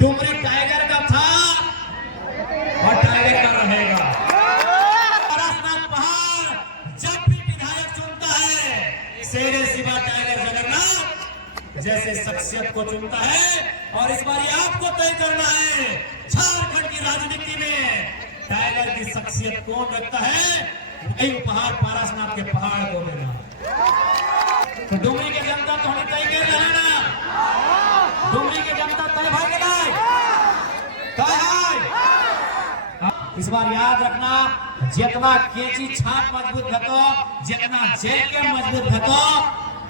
Dumri tiger का था और टाइगर का रहेगा। पारसनाथ पहाड़ जब भी विधायक चुनता है शेरे शिवा टाइगर जगन्नाथ जैसे शख्सियत को चुनता है। और इस बार आपको तय करना है झारखंड की राजनीति में टाइगर की शख्सियत कौन रखता है, वही उपहार पारसनाथ के पहाड़ को मिला। तो डुमरी की जनता तो हमें तय कर रहा है ना, डुमरी की जनता तय भाई के लाए तय है। इस बार याद रखना जितना केची छाप मजबूत घटो, जितना जेल के मजबूत घटो,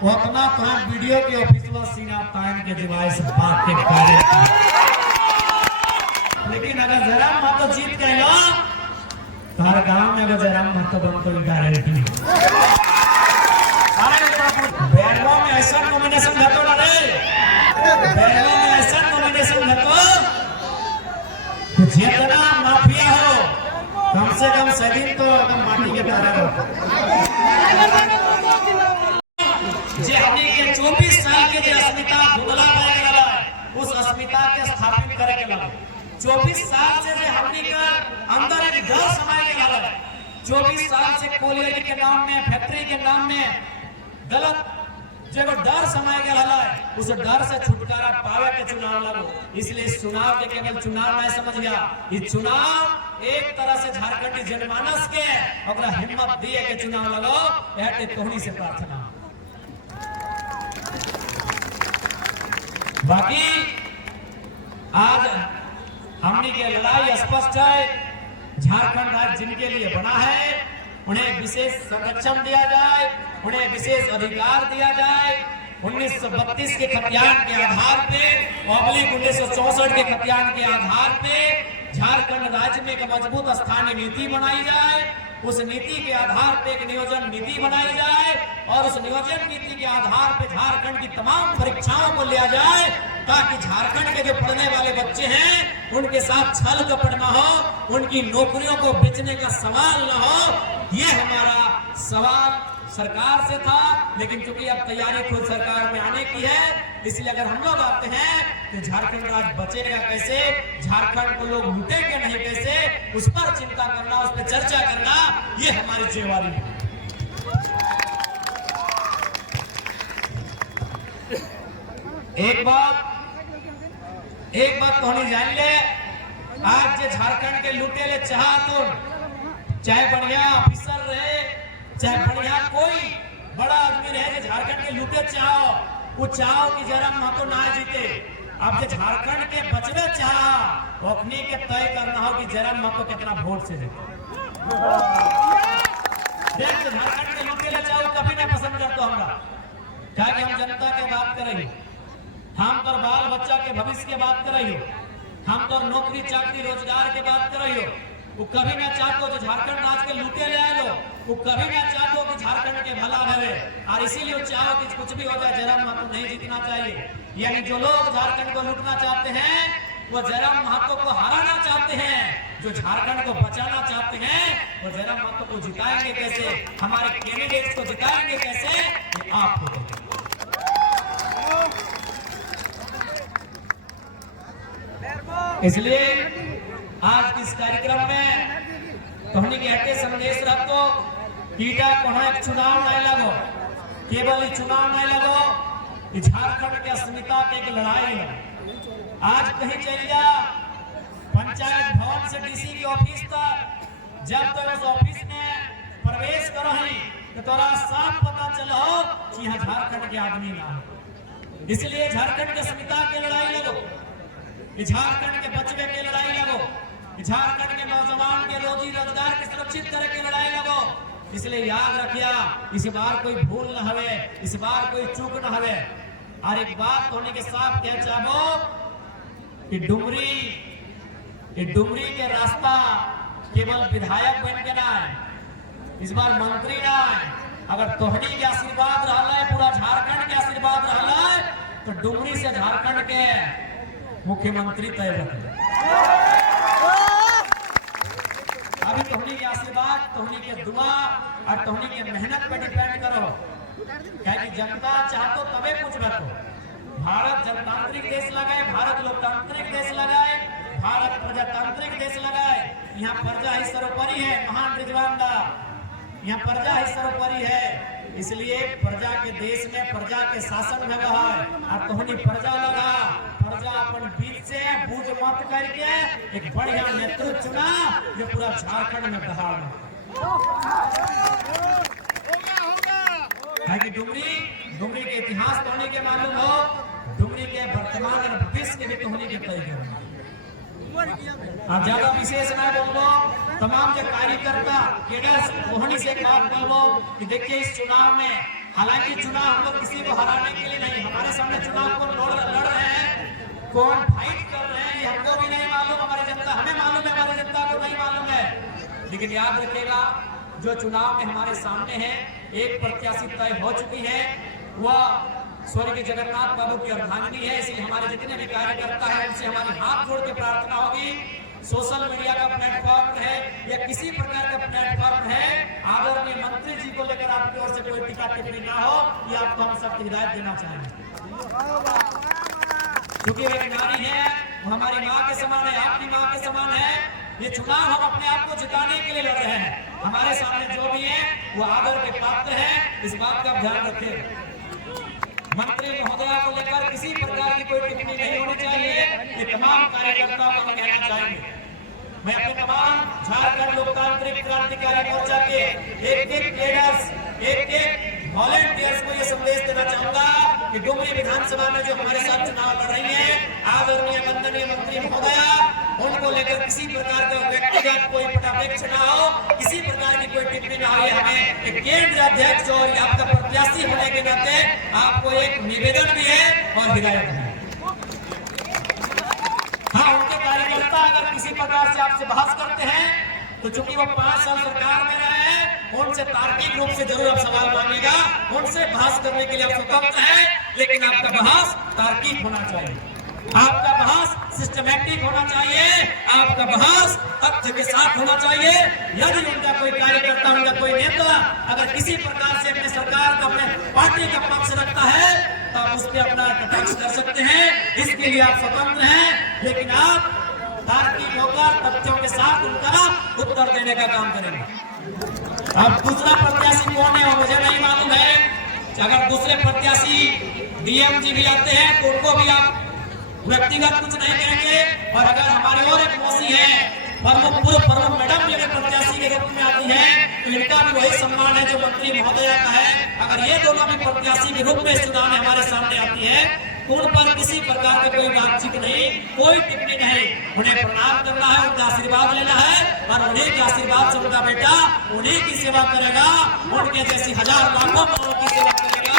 उतना तो हम वीडियो के ऑफिशियल सीना टाइम के डिवाइस बात के कार्य। लेकिन अगर जयराम महतो जीत गए ना तो हर गांव में अगर जयराम महतो बनते हुए गारंटी बैरवा में ऐसा नॉमिनेशन घटो ना रे, बैरवा में ऐसा नॉमिनेशन घटो तो जितना माफिया हो कम से कम सदी तो माटी के तरह हो। जे हमने के 24 साल के जो अस्मिता भुगला पाए गला उस अस्मिता के स्थापित करे के लगे 24 साल से जो हमने का अंदर एक डर समाये के लगे 24 साल से कोलियरी के नाम में फैक्ट्री के नाम में गलत जब डर समाये के लगे उस डर से छुटकारा पावे के चुनाव लगो। इसलिए इस चुनाव के केवल चुनाव नहीं समझ गया, ये चुनाव एक तरह से झारखंडी जनमानस के अगर हिम्मत दिए के चुनाव लगो ऐसे तोहनी से प्रार्थना। बाकी आज हमने के लड़ाई स्पष्ट है, झारखंड राज्य जिनके लिए बना है उन्हें विशेष संरक्षण दिया जाए, उन्हें विशेष अधिकार दिया जाए। 1932 के खतियान के आधार पे 1964 के खतियान के आधार पे झारखंड राज्य में एक मजबूत स्थानीय नीति बनाई जाए, उस नीति के आधार पे एक नियोजन नीति बनाई जाए और उस नियोजन नीति के आधार पे झारखंड की तमाम परीक्षाओं को लिया जाए ताकि झारखंड के जो पढ़ने वाले बच्चे हैं उनके साथ छल कपट न हो, उनकी नौकरियों को बेचने का सवाल न हो। ये हमारा सवाल सरकार से था, लेकिन चूंकि अब तैयारी खुद सरकार में आने की है, इसलिए अगर हम लोग आते हैं तो झारखंड राज्य बचेगा कैसे, झारखंड को लोग लूटेंगे नहीं कैसे, उस पर चिंता करना, उस पर चर्चा करना, ये हमारी जिम्मेवारी है। एक बात तो नहीं जान ले, आज जो झारखंड के लूटे ले चाहे बढ़िया ऑफिसर रहे, चाहे बढ़िया कोई बड़ा आदमी रहे, झारखंड के लूटे चाहो, वो चाहो कि जयराम महतो ना जीते। अब जो झारखंड के बचने चाहो अपनी के तय करना हो कि जयराम महतो कितना वोट से जीते। झारखंड के लूटे ले चाहो कभी नहीं पसंद करते हमरा, क्या कि हम जनता के बात करेंगे, हम तो बाल बच्चा के भविष्य के बात कर रही हो, हम तो नौकरी चाकरी रोजगार के बात कर रही हो। वो कभी मैं चाहता हूँ झारखंड राज्य के लूटे ले आए लो, वो कभी मैं चाहता हूँ कि झारखंड के भला भवे, और इसीलिए चाहो कि कुछ भी हो जाए जयराम महतो नहीं जीतना चाहिए। यानी जो लोग झारखंड को लूटना चाहते हैं वो जयराम महतो को हराना चाहते हैं, जो झारखंड को बचाना चाहते हैं वो जयराम महतो को जिताएंगे कैसे, हमारे कैंडिडेट्स को जिताएंगे कैसे, आप इसलिए आज इस कार्यक्रम में कहने के हटे संदेश रखो कीटा कहा एक चुनाव नहीं लगो, केवल चुनाव नहीं लगो, झारखंड के अस्मिता के एक लड़ाई है। आज कहीं चल जा पंचायत भवन से डीसी के ऑफिस तक, जब तक उस ऑफिस में प्रवेश करो तो तोरा साफ पता चलो कि यहाँ झारखंड के आदमी ना हो। इसलिए झारखंड के अस्मिता की लड़ाई लगो, झारखंड के बचवे की लड़ाई लगो, झारखंड के नौजवान के रोजी रोजगार के सुरक्षित करे की लड़ाई लगो। इसलिए याद रखिया इस बार कोई भूल न हवे, इस बार कोई चूक न हवे। और एक बात होने के साथ कह चाहो कि डुमरी के रास्ता केवल विधायक बन के ना है, इस बार मंत्री ना है। अगर तोहनी के आशीर्वाद रहा है, पूरा झारखंड के आशीर्वाद रहा है तो डुमरी से झारखंड के मुख्यमंत्री तय रखे। अभी तोहनी के आशीर्वाद, तोहनी के दुआ और तोहनी के मेहनत पर डिपेंड करो, क्या कि जनता चाहतो तबे कुछ बतो। भारत जनतांत्रिक देश लगे, भारत लोकतांत्रिक देश लगे। प्रजातांत्रिक देश लगाए, यहाँ प्रजा ही सर्वोपरि है। महान रिजवान दा, यहाँ प्रजा ही सर्वोपरि है। इसलिए प्रजा के देश में प्रजा के शासन में है। और तोहनी प्रजा लगा, प्रजा अपन बीच से बूझ मत करके एक बढ़िया नेतृत्व चुना जो पूरा झारखंड में दहाड़ है कि डुमरी के इतिहास तोहनी के मालूम हो, डुमरी के वर्तमान और भविष्य के भी तोहनी के तय हो। आप ज्यादा विशेष ना बोलो, तमाम जो कार्यकर्ता केडर कोहनी से बात बोलो कि देखिए इस चुनाव में, हालांकि चुनाव हम लोग किसी को हराने के लिए नहीं, हमारे सामने चुनाव को लड़ रहे हैं, कौन फाइट कर रहे हैं ये हमको भी नहीं मालूम, हमारी जनता हमें मालूम है, हमारी जनता को नहीं मालूम है। लेकिन याद रखिएगा जो चुनाव में हमारे सामने है, एक प्रत्याशी तय हो चुकी है, वह स्वर्गीय जगन्नाथ बाबू की अर्धांगिनी है। इसलिए हमारे जितने भी कार्यकर्ता हैं उनसे हमारी हाथ जोड़ के प्रार्थना होगी, सोशल मीडिया का प्लेटफॉर्म है या किसी प्रकार का प्लेटफॉर्म है, आदरणीय मंत्री जी को लेकर आपकी ओर से कोई टीका टिप्पणी ना हो, ये आपको हम सबको हिदायत देना चाहेंगे। क्योंकि वे नारी है, वो हमारी माँ के समान है, आपकी माँ के समान है। ये चुनाव हम अपने आप को जिताने के लिए लड़ रहे हैं। हमारे सामने जो भी है वो आदर के पात्र है, इस बात का ध्यान रखें। मंत्री महोदया को लेकर किसी प्रकार की कोई टिप्पणी नहीं होनी चाहिए, ये तमाम कार्यकर्ताओं को कहना चाहेंगे। मैं अपने तमाम झारखंड लोकतांत्रिक क्रांतिकारी मोर्चा के एक कैडर्स, एक वॉलंटियर्स को ये संदेश देना चाहूंगा कि डुमरी विधानसभा में जो हमारे साथ चुनाव लड़ रही है, आदरणीय वंदनीय मंत्री महोदया, उनको लेकर किसी प्रकार का व्यक्तिगत कोई पटापेक्ष न हो, किसी प्रकार की कोई टिप्पणी न हो। हमें एक केंद्र अध्यक्ष और आपका प्रत्याशी होने के नाते आपको एक निवेदन भी है और हिदायत है। हाँ, उनके कार्यकर्ता अगर किसी प्रकार से आपसे बहस करते हैं तो चूंकि वो 5 साल सरकार में रहे हैं, उनसे तार्किक रूप से जरूर आप सवाल मांगेगा, उनसे बहस करने के लिए आप स्वतंत्र हैं, लेकिन आपका बहस तार्किक होना चाहिए, आपका बहस सिस्टमैटिक होना चाहिए, आपका बहस तथ्य के साथ होना चाहिए। यदि उनका कोई कार्यकर्ता, उनका कोई नेता अगर किसी प्रकार से अपने सरकार का, अपने पार्टी का पक्ष रखता है तो आप उस पर अपना कटाक्ष कर सकते हैं, इसके लिए आप स्वतंत्र हैं, लेकिन आप तार्किक होकर तथ्यों के साथ उनका उत्तर देने का काम करेंगे। अब दूसरा प्रत्याशी कौन है वो मुझे नहीं मालूम है। अगर दूसरे प्रत्याशी डीएम जी भी आते हैं तो उनको भी आप व्यक्तिगत कुछ नहीं कहेंगे। और अगर हमारी और एक मौसी है, पूर्व प्रमुख मैडम भी अगर प्रत्याशी के रूप में आती है तो इनका भी वही सम्मान है जो मंत्री महोदया का है। अगर ये दोनों भी प्रत्याशी के रूप में इस चुनाव में हमारे सामने आती है तो उन पर किसी प्रकार का कोई बातचीत नहीं, कोई टिप्पणी नहीं, उन्हें प्रणाम करना है, उनका आशीर्वाद लेना है और उन्हीं के आशीर्वाद से उनका बेटा उन्हीं की सेवा करेगा, उनके जैसी हजार लाखों माओं की सेवा करेगा।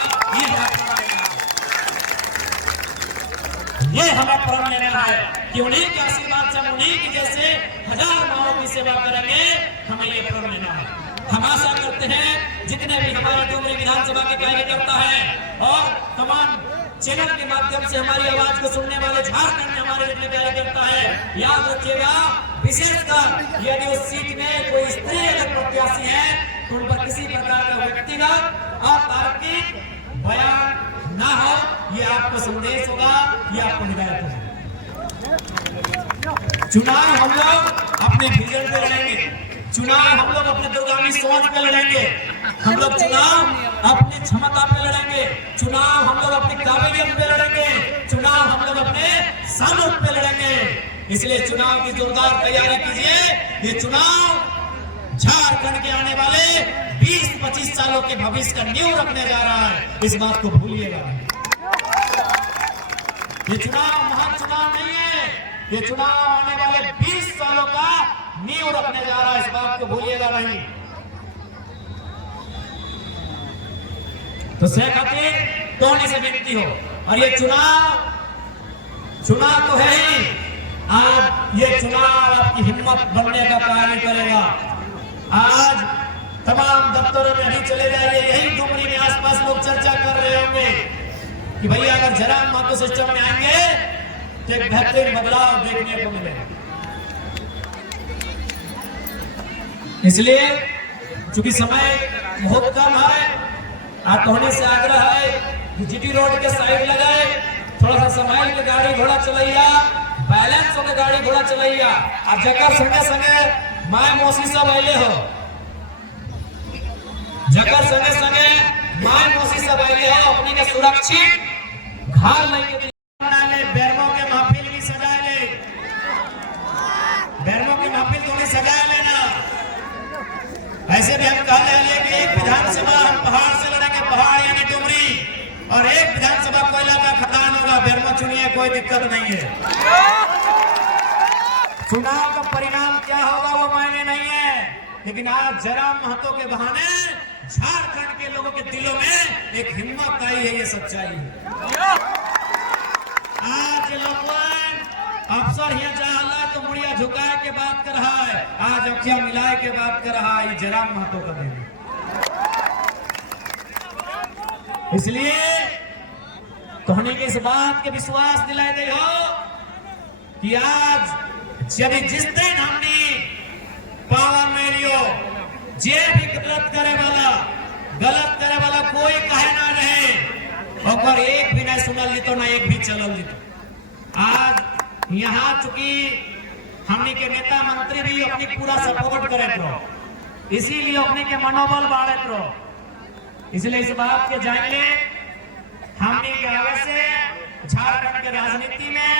ये हमें प्रण लेना है कि उन्हीं के आशीर्वाद से, उन्हीं की जैसे हजार माओं की सेवा करेंगे, हमें ये प्रण लेना है। हम आशा करते हैं जितने भी हमारे डुमरी विधानसभा के कार्यकर्ता हैं और तमाम चैनल के माध्यम से हमारी आवाज को सुनने वाले झारखंड में हमारे जितने कार्यकर्ता है, याद रखिएगा, विशेषकर यदि उस सीट में कोई स्त्री अगर प्रत्याशी है तो उन पर किसी प्रकार का व्यक्तिगत और तार्किक बयान ना हो, ये आपको संदेश होगा, ये आपको हिदायत होगी। चुनाव हम लोग अपने विजन पे लड़ेंगे, चुनाव हम लोग अपने दूरगामी सोच पे लड़ेंगे, हम लोग चुनाव अपनी क्षमता पे लड़ेंगे, चुनाव हम लोग अपनी काबिलियत पे लड़ेंगे, चुनाव हम लोग अपने सामर्थ्य पे लड़ेंगे। इसलिए चुनाव की जोरदार तैयारी कीजिए। ये चुनाव झारखंड के आने वाले 20-25 सालों के भविष्य का नींव रखने जा रहा है, इस बात को भूलिएगा। ये चुनाव महान चुनाव नहीं है, ये चुनाव आने वाले 20 सालों का नींव रखने जा रहा है, इस बात को भूलिएगा नहीं। तो से खातिर दोनों से विनती हो, और ये चुनाव तो है ही, आज ये चुनाव आपकी हिम्मत बनने का कार्य करेगा। आज तमाम दफ्तरों में नहीं चले जाइए, यही डुमरी में आसपास लोग चर्चा कर रहे होंगे कि भैया अगर जयराम महतो सिस्टम में आएंगे तो एक बेहतरीन बदलाव देखने को मिलेगा। इसलिए चूंकि समय बहुत कम है, आप कहने से आग्रह है कि जीटी रोड के साइड लगाए, थोड़ा सा संभाल के गाड़ी घोड़ा चलाइया, बैलेंस होकर गाड़ी घोड़ा चलैया और जकर संगे संगे माय मौसी सब अले हो, जकर संगे संगे माय मौसी सब अले हो, अपनी के सुरक्षित घर लेके बना ले। बैरमो के महफिल भी सजा ले, बैरमो की महफिल थोड़ी सजा लेना। ऐसे भी हम कह रहे हैं कि एक विधानसभा हम पहाड़ से लड़ेंगे, पहाड़ यानी डुमरी, और एक विधानसभा कोयला का खदान होगा। बैरमो चुनिए, कोई दिक्कत नहीं है। चुनाव का परिणाम क्या होगा वो मायने नहीं है, लेकिन आज जयराम महतो के बहाने झारखंड के लोगों के दिलों में एक हिम्मत आई है, ये सच्चाई है। आज लोग अफसर यहाँ जा तो मुड़िया झुकाए के बात कर रहा है, आज अखियां मिलाए के बात कर रहा है। जयराम महतो का दिन, इसलिए तोहनी के इस बात के विश्वास दिलाए दे हो कि आज यदि जिस दिन हमने पावर में लियो, जे भी गलत करे वाला कोई कहे ना रहे, और एक भी नहीं सुनल ली तो ना एक भी चलल ली। आज यहाँ चूंकि हमने के नेता मंत्री भी अपनी पूरा सपोर्ट करे तो, इसीलिए अपने के मनोबल बढ़े तो, इसलिए इस बात के जानिए हमने के आगे से झारखंड के राजनीति में,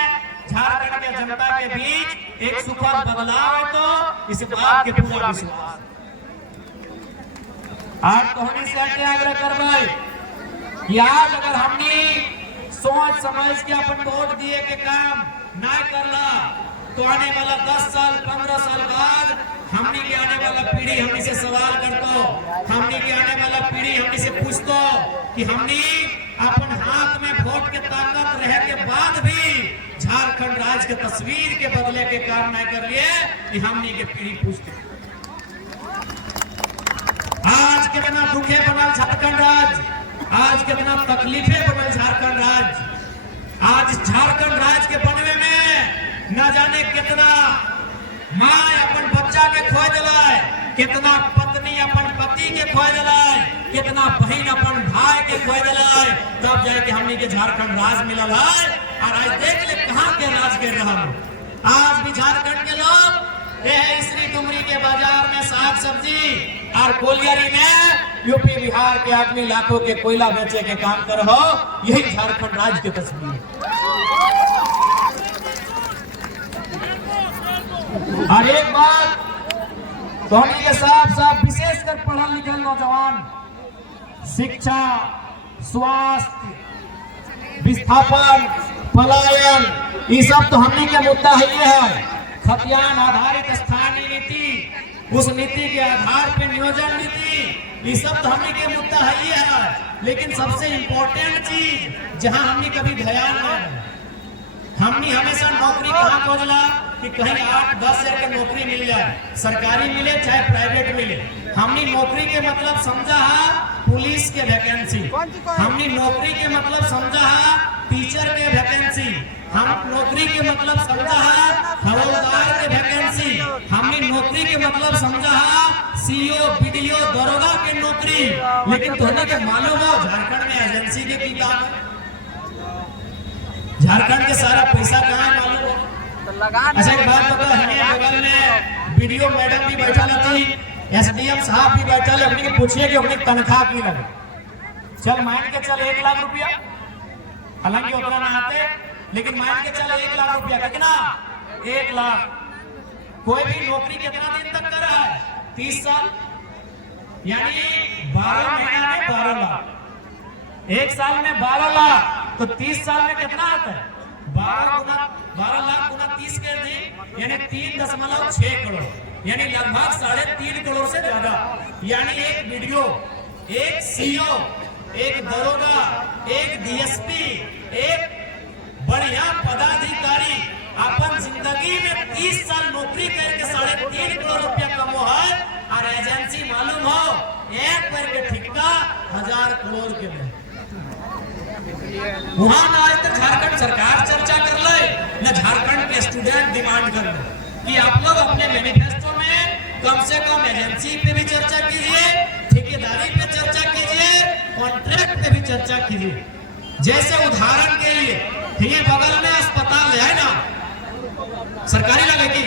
झारखंड के जनता के बीच एक सुखद बदलाव है। तो इस बात के पूरा विश्वास आज तो हमने से आग्रह करवाई कि आज अगर हमने सोच समझ के अपन वोट दिए के काम ना करला तो आने वाला 10 साल 15 साल बाद हमने के आने वाला पीढ़ी हमने से सवाल करतो, हमने के आने वाला पीढ़ी हमने से पूछतो कि हमने अपन हाथ में वोट के ताकत रहे के बाद भी झारखंड राज्य के तस्वीर के बदले के काम नहीं कर लिए, कि हमने के पीढ़ी पूछते। आज कितना दुखे बना झारखंड राज्य, आज कितना तकलीफे बनल झारखंड राज्य। आज झारखंड राज्य के बनवे में न जाने कितना माँ अपन बच्चा के खोए दिलाए, कितना पत्नी अपन पति के खोए दिलाए, कितना बहन अपन भाई के खोए दिलाए, तब जाके हमने के झारखंड राज मिलल है। और आज देख ले कहाँ के राज कर रहा हूँ। आज भी झारखंड के लोग श्री डुमरी के बाजार में साग सब्जी और कोलियरी में यूपी बिहार के आदमी लाखों के कोयला बेचे के काम कर हो, यही झारखंड राज्य की तस्वीर। और एक बात धोनी के साथ विशेषकर पढ़ल लिखल नौजवान, शिक्षा, स्वास्थ्य, विस्थापन, पलायन, ये सब तो हमने के मुद्दा है। खतियान आधारित स्थानीय नीति, उस नीति के आधार पर नियोजन नीति, ये सब तो हमने के मुद्दा है। लेकिन सबसे इम्पोर्टेंट चीज जहां हमने कभी ध्यान नहीं, हमने हमेशा नौकरी कहाँ खोजला कि कहीं 8-10 हजार की नौकरी मिल जाए, सरकारी मिले चाहे प्राइवेट मिले। हमने नौकरी के मतलब समझा है पुलिस के वैकेंसी, हमने नौकरी के मतलब समझा है टीचर के वैकेंसी, हम नौकरी के मतलब समझा है हवलदार के वैकेंसी, हमने नौकरी के मतलब समझा है सीओ, बीडीओ, दरोगा की नौकरी। लेकिन तुम्हें के मालूम हो झारखंड में एजेंसी के की काम है, झारखंड के सारा पैसा कहाँ है मालूम हो? अच्छा एक बात बता, हमें बगल में बीडीओ मैडम भी बैठा थी, एसडीएम साहब भी बैठा ले, अपने पूछिए कि अपनी तनख्वाह की लगे। चल मान के चल 1 लाख रुपया, हालांकि उतना ना आते, लेकिन मान के चल 1 लाख रुपया, कितना 1 लाख। कोई भी नौकरी कितना दिन तक कर रहा है? 30 साल, यानी 12 महीना में 12 लाख, 1 साल में 12 लाख, तो 30 साल में कितना आता है? 12 लाख गुना 30 कर दी, यानी 3.6 करोड़, यानी लगभग 3.5 करोड़ से ज्यादा। यानी एक बीडीओ, एक सीओ, एक दरोगा, एक डीएसपी, एक बढ़िया पदाधिकारी अपन जिंदगी में 30 साल नौकरी करके 3.5 करोड़ रुपया कमो है। और एजेंसी मालूम हो एक बार के ठिका 1000 करोड़ के में। वहां ना आज तक झारखंड सरकार चर्चा कर ले, न झारखंड के स्टूडेंट डिमांड कर ले कि आप लोग अपने मैनिफेस्टो में कम से कम एजेंसी पे भी चर्चा कीजिए, ठेकेदारी पे चर्चा कीजिए, कॉन्ट्रैक्ट पे भी चर्चा कीजिए। जैसे उदाहरण के लिए ये बगल में अस्पताल है ना, सरकारी लगेगी,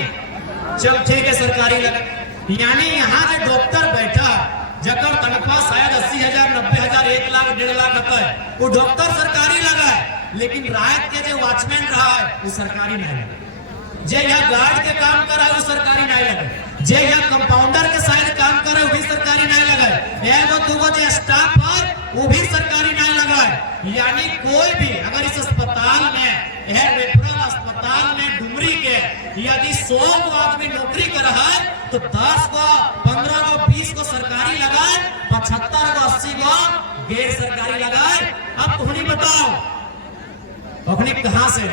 चल ठीक है सरकारी लगे। यानी यहाँ जो डॉक्टर बैठा जकर तनख्वाह शायद 80,000, 90,000, 1 लाख, 1.5 लाख होता है, वो डॉक्टर सरकारी लगा है, लेकिन रात के जो वॉचमैन रहा है वो सरकारी नहीं लगा। जे यहाँ गार्ड के काम कर रहा है वो सरकारी नहीं लगा, जे यहाँ कंपाउंडर के साइड काम कर रहा है वो भी सरकारी नहीं लगा, एगो दूगो जो स्टाफ है वो भी सरकारी नहीं लगा है। यानी कोई भी अगर इस अस्पताल में, यह रेफरल अस्पताल में डुमरी के यदि 100 आदमी नौकरी कर रहा है तो 10 को, 15 को, 20 को सरकारी लगाए, 75 को, 80 को गैर सरकारी लगाए। अब तुमने बताओ अपनी कहां से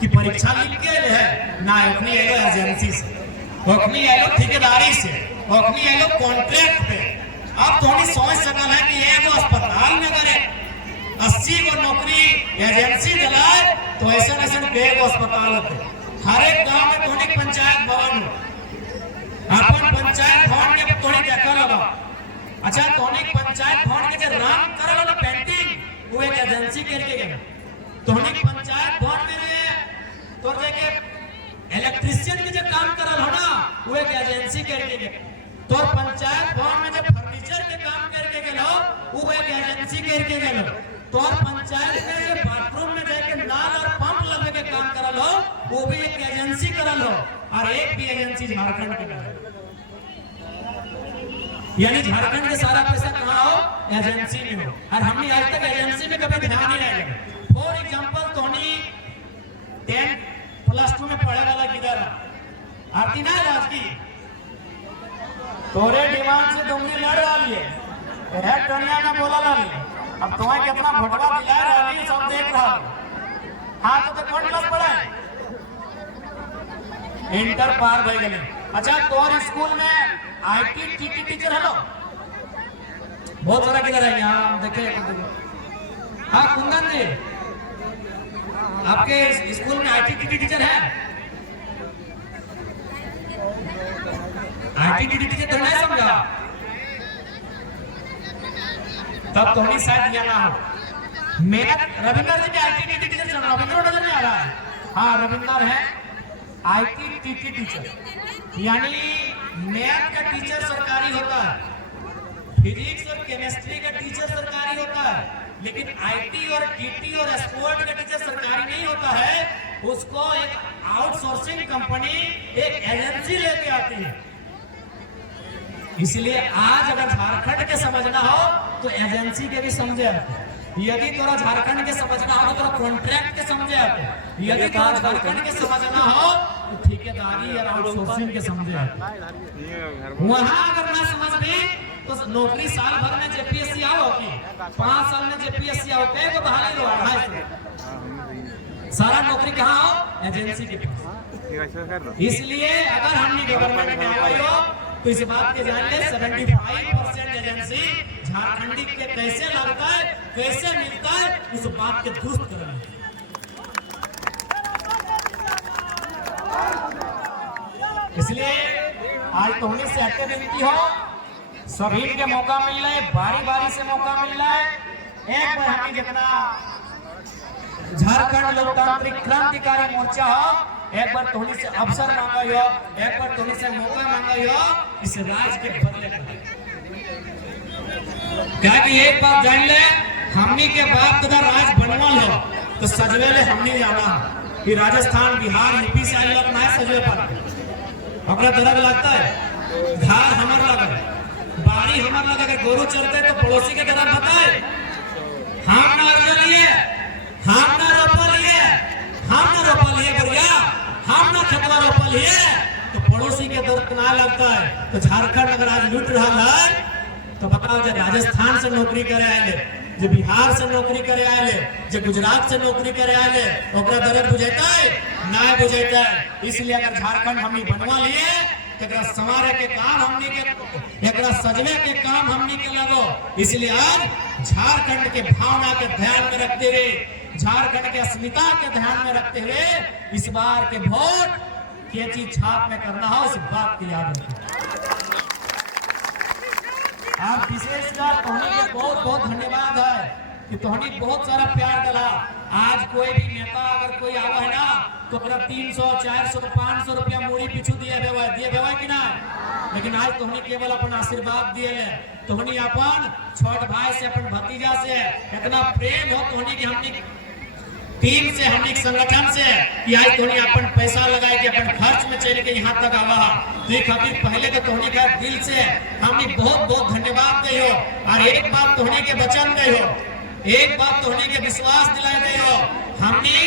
कि परीक्षा लिख के है ना, अपनी एजेंसी से, अपनी ठेकेदारी से, अपनी कॉन्ट्रैक्ट पे। अब थोड़ी सोच सकल है कि एगो अस्पताल में अगर 80 को नौकरी एजेंसी दिलाए तो ऐसा ऐसा कई अस्पताल होते। हर एक गांव में थोड़ी पंचायत भवन हो, अपन पंचायत भवन के थोड़ी देखल होगा। अच्छा थोड़ी पंचायत भवन के जो रंग करल ना पेंटिंग वो एक एजेंसी करके गया। थोड़ी पंचायत भवन में तो देखे इलेक्ट्रिशियन के जो काम करल हो ना वो एक एजेंसी करके गया। तो पंचायत भवन में जो फर्नीचर के काम करके गेलो वो एक एजेंसी करके गेलो। तो पंचायत में जो बाथरूम में जाके नल और पंप लगे के काम करल हो वो भी एक एजेंसी करल हो, और एक भी एजेंसी झारखंड के करल। यानी झारखंड के सारा पैसा कहाँ हो, एजेंसी में हो, और हमने आज तक एजेंसी में कभी ध्यान नहीं दिया। फॉर एग्जांपल तोनी 10+2 में पढ़े वाला किधर आती ना राज की तोरे डिमांड से डोंगरी लड़ रही है, टनिया में बोला रही। अब तुम्हें कितना भटका दिला रही सब देख रहा। हाँ तो कौन क्लास पढ़ा है, इंटर पार भाई गए। अच्छा तोर स्कूल में IT TT टीचर है, बहुत सारा किधर है यहाँ देखे। हाँ कुंदन जी आपके स्कूल में IT TT टीचर है? IT TT टीचर तो नहीं समझा, तब तो नहीं शायद दिया ना हो। मेरा रविंदर जी के IT TT टीचर चल, रविंद्र नजर नहीं आ रहा है? हाँ रविंदर है IT TT टीचर। यानी मैथ का टीचर सरकारी होता है, फिजिक्स और केमिस्ट्री का टीचर सरकारी होता है, लेकिन IT और TT और स्पोर्ट का टीचर सरकारी नहीं होता है। उसको एक आउटसोर्सिंग कंपनी, एक एजेंसी लेके आती है। इसलिए आज अगर झारखंड के समझना हो तो एजेंसी के भी समझे, यदि तोरा झारखंड के समझना हो तो कॉन्ट्रैक्ट के समझे, यदि तोरा झारखंड के समझना हो तो ठेकेदारी और आउटसोर्सिंग के समझे। वहां अगर ना समझ में तो नौकरी साल भर में JPSC आओ की 5 साल में JPSC आओ कई को बहाली लो 2.5 सारा नौकरी कहाँ हो, एजेंसी के पास। इसलिए अगर हमने गवर्नमेंट में आई हो तो इस बात के जान ले 75% एजेंसी झारखंडी के कैसे लगता है, कैसे मिलता है, उस बात के दुरुस्त करना। इसलिए आज तुमने से हटे विनती हो, सभी के मौका मिल रहा है, बारी बारी से मौका मिल रहा है। एक बार हमें जितना झारखंड लोकतांत्रिक क्रांतिकारी मोर्चा हो, एक बार तोहनी से अवसर मांगा हो, एक बार तोहनी से मौका मांगा हो इस राज के बदले का। क्या कि एक बात जान ले, हमनी के बाद तथा राज बनवल हो तो सजवेले हमने जाना कि राजस्थान, बिहार, यूपी से आई लोग ना सजवे पर अपना दरग लगता है, धार हमार लगा, बाड़ी हमार लगा, गोरू चलते तो पड़ोसी के दरग बताए। हम ना लिए, हम ना रोपा लिए, हम ना रोपा लिए बढ़िया, हम ना खतवा रोपा लिए तो पड़ोसी के दर्द ना लगता है। तो झारखंड अगर आज लूट रहा है तो बताओ, जो राजस्थान से नौकरी करे आए, जो बिहार से नौकरी करे आए, जो गुजरात से नौकरी करे आए, ओकरा दर्द बुझेता है ना बुझेता है। इसलिए अगर झारखंड हमने बनवा लिए एकरा संवारे के काम हमनी के, एकरा सजवे के काम हमनी के लगो। इसलिए आज झारखंड के भावना के ध्यान में रखते हुए, झारखंड के अस्मिता के ध्यान में रखते हुए इस बार के वोट के चीज छाप में करना हो, इस बात की याद रखें। आप विशेषकर तोहनी के बहुत बहुत धन्यवाद है कि तोहनी बहुत सारा प्यार दिला। आज कोई भी नेता अगर कोई आवा है ना तो अगर 300 400 500 रुपया मूड़ी पीछू दिए भेवा कि ना। लेकिन आज तोहनी केवल अपन आशीर्वाद दिए है, तोहनी अपन छोट भाई से अपन भतीजा से इतना प्रेम हो तोहनी की हमनी टीम से हमनी संगठन से कि आज तोहनी अपन पैसा लगाए के अपन खर्च में चल के यहाँ तक आवा। तो ये खातिर पहले तो तोहनी का दिल से हमनी बहुत बहुत धन्यवाद दे हो। और एक बात तोहनी के वचन दे हो, एक बात तोहनी के विश्वास दिलाए दे हो, हमनी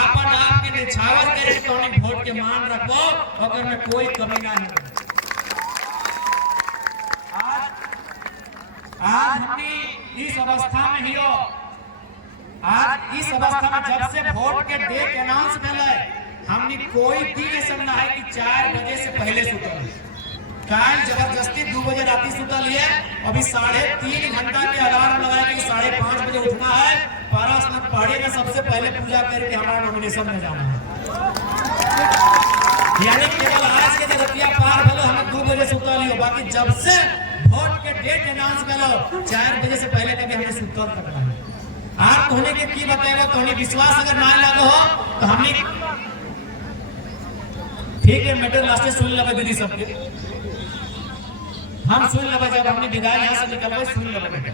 अपन आप के निछावर करे तोहनी वोट के मान रखो अगर में कोई कमी ना हो। आज हमनी इस अवस्था में ही हो, आज इस अवस्था में जब से वोट के डेट अनाउंस भेले हमनी कोई दिन ऐसा ना है कि 4 बजे से पहले सुतल। काल जबरदस्ती 2 बजे राती सुतल है, अभी 3.5 घंटा के अलार्म लगा के 5:30 बजे उठना है, पारस में पढ़े में सबसे पहले पूजा करके हमारा नॉमिनेशन में जाना है। यानी केवल आज के जगतिया पार भेलो हमें 2 बजे सुतल हो, बाकी जब से वोट के डेट अनाउंस भेलो 4 बजे से पहले कभी हमें सुतल तक नहीं। आप तोहने के की बताएगा, तोहने विश्वास अगर ना लगो हो तो हमने ठीक है मैटर लास्ट सुन लेबे दीदी सबके, हम सुन लेबे जब हमने विदाई यहाँ से निकलबे सुन लेबे बेटा।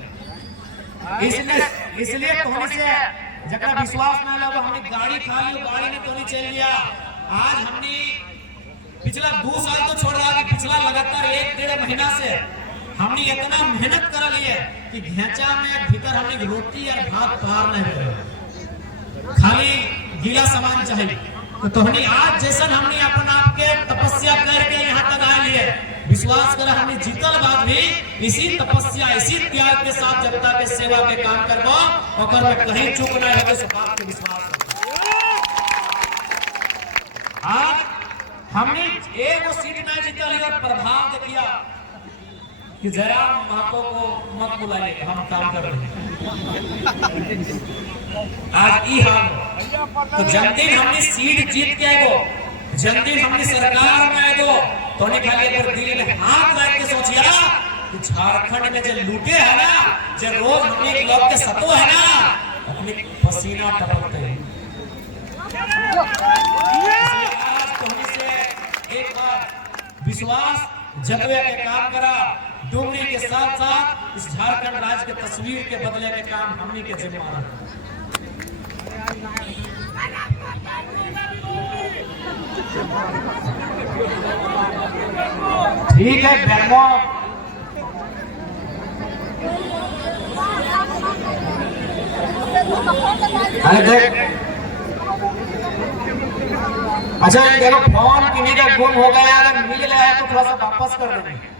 इसलिए तोहने से जकरा विश्वास ना लगो हमने गाड़ी खा ली, गाड़ी में तोहने चल लिया। आज हमने पिछला 2 साल तो छोड़ रहा कि पिछला लगातार 1-1.5 महीना से हमने इतना मेहनत कर लिए कि घेचा में भीतर हमने रोटी और भात पार नहीं करे, खाली गीला सामान चाहिए। तो तोहनी आज जैसा हमने अपन आप के तपस्या करके यहाँ तक आए लिए, विश्वास कर हमने जीतल बाद भी इसी तपस्या इसी त्याग के साथ जनता के सेवा के काम करबो ओकर में कहीं चूक नहीं होवे, से बात के विश्वास आज हमने एगो सीट ना जीतल और प्रभाव देखिया कि जरा माको को मत बुलाइए हम काम कर रहे हैं। आज ई हाल तो जल्दी हमने सीट जीत के आएगो, जल्दी हमने सरकार में आएगो, तो ने खाली पर दिल में हाथ रख के सोचिया कि झारखंड में जो लूटे है ना, जो रोज हमने लोग के सतो है ना, अपने पसीना टपकते हैं। आज तो से एक बार विश्वास जतवे के काम करा, डुमरी के साथ साथ इस झारखंड राज्य के तस्वीर के बदले के काम हमनी के जिम्मेदार। ठीक है बेगो, अरे देख अच्छा देखो फोन किन्हीं का गुम हो गया, अगर मिल गया है तो थोड़ा सा वापस कर देंगे।